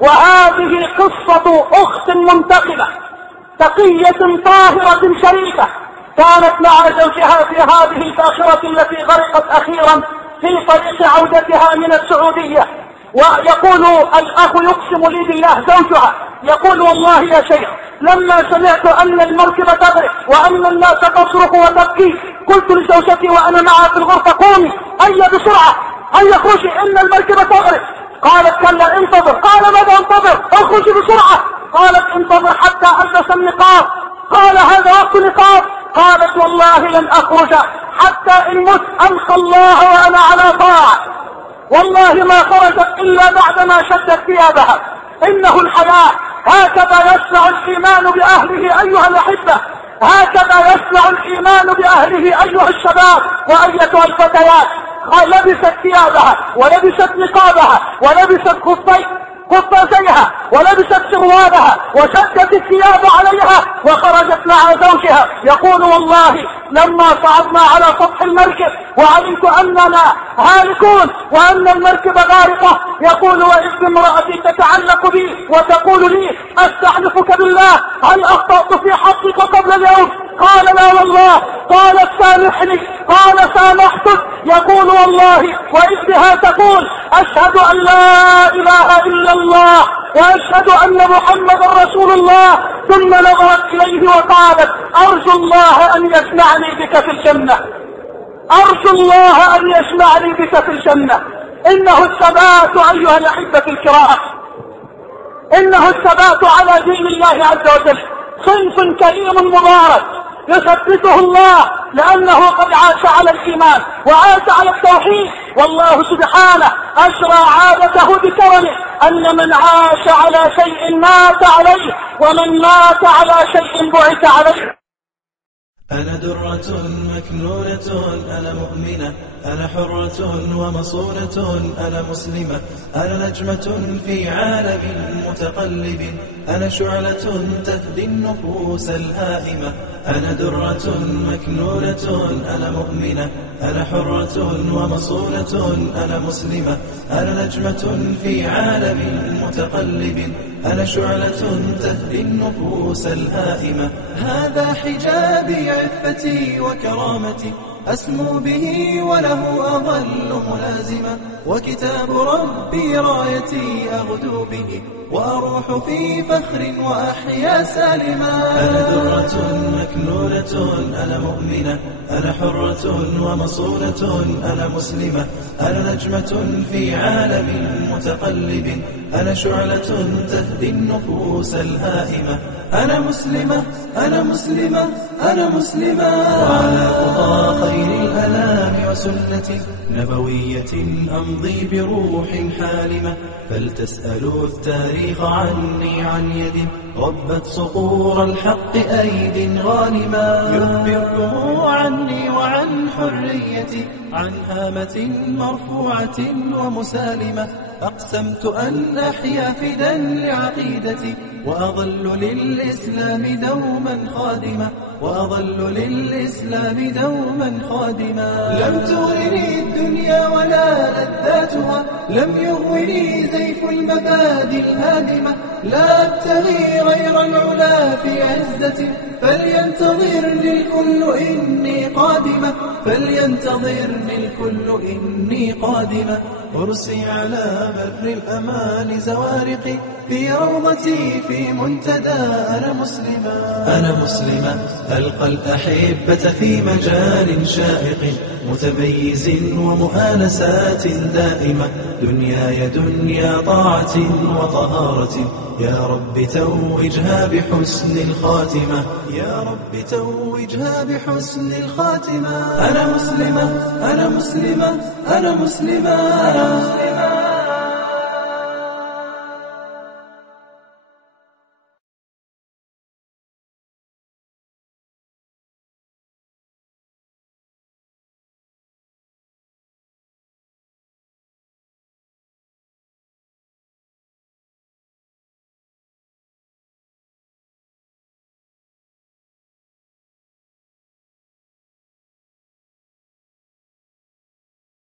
وهذه قصة أخت منتقبة تقية طاهرة شريفة كانت مع زوجها في هذه الباخرة التي غرقت أخيرا في طريق عودتها من السعودية. ويقول الأخ يقسم لي بالله زوجها يقول والله يا شيخ لما سمعت أن المركبة تغرق وأن الناس تصرخ وتبكي قلت لزوجتي وأنا معها في الغرفة قومي هيا بسرعة هيا اخرجي إن المركبة تغرق. قالت كلا انتظر. قال ماذا انتظر؟ اخرجي بسرعة. قالت انتظر حتى ألبس النقاب. قال هذا وقت نقاب. قالت والله لن أخرج حتى إن مت ألقى الله وأنا على طاعة. والله ما خرجت إلا بعدما شدت ثيابها. إنه الحياة هكذا يصنع الإيمان بأهله أيها الأحبة، هكذا يصنع الإيمان بأهله أيها الشباب وأيتها الفتيات. لبست ثيابها ولبست نقابها ولبست قفازيها ولبست سروالها وشدت الثياب عليها وخرجت مع زوجها. يقول والله لما صعدنا على سطح المركب وعلمت أننا هالكون وأن المركب غارقة يقول وإذ امرأتي تتعلق بي وتقول لي أستحلفك بالله هل أخطأت في حقك قبل اليوم؟ قال لا والله. قالت سامحني. قال سامحتك. يقول والله وإذ بها تقول أشهد أن لا إله إلا الله وأشهد أن محمد رسول الله ثم نظرت إليه وقالت أرجو الله أن يسمعني بك في الجنة. أرجو الله أن يسمعني بك في الجنة. إنه الثبات أيها الأحبة الكرام، إنه الثبات على دين الله عز وجل صنف كريم مبارك يثبته الله لأنه قد عاش على الإيمان وعاش على التوحيد. والله سبحانه أجرى عادته بكرمه أن من عاش على شيء مات عليه ومن مات على شيء بعث عليه. أنا درة مكنونة أنا مؤمنة أنا حرة ومصونة أنا مسلمة أنا نجمة في عالم متقلب أنا شعلة تهدي النفوس الهائمة. أنا درة مكنونة أنا مؤمنة أنا حرة ومصونة أنا مسلمة أنا نجمة في عالم متقلب أنا شعلة تهدي النفوس الهائمة. هذا حجابي عفتي وكرامتي أسمو به وله أظل ملازمة وكتاب ربي رايتي أغدو به وأروح في فخر وأحيا سالما. أنا درة مكنونة أنا مؤمنة أنا حرة ومصونة أنا مسلمة أنا نجمة في عالم متقلب أنا شعلة تهدي النفوس الهائمة. أنا مسلمة أنا مسلمة أنا مسلمة وعلى خطى خير الأنام وسنة نبوية أمضي بروح حالمة. فلتسألوا التاريخ عني عن يد ربت صقور الحق أيد غانمة. يخبركم عني وعن حريتي عن هامة مرفوعة ومسالمة. أقسمت أن أحيا فدا لعقيدتي وأظل للإسلام دوما خادمة وأظل للإسلام دوما خادما. لم تغرني الدنيا ولا لذاتها لم يغوني زيف المبادئ الهادمة. لا أبتغي غير العلا في عزة فلينتظرني الكل إني قادمة فلينتظرني الكل إني قادمة. أرسي على بر الأمان زوارقي في روضتي في منتدى أنا مسلمة. أنا مسلمة ألقى الأحبة في مجال شائق متميز ومؤانسات دائمة. دنياي دنيا طاعة وطهارة يا رب توجها بحسن الخاتمة يا رب توجها بحسن الخاتمة. أنا مسلمة أنا مسلمة أنا مسلمة.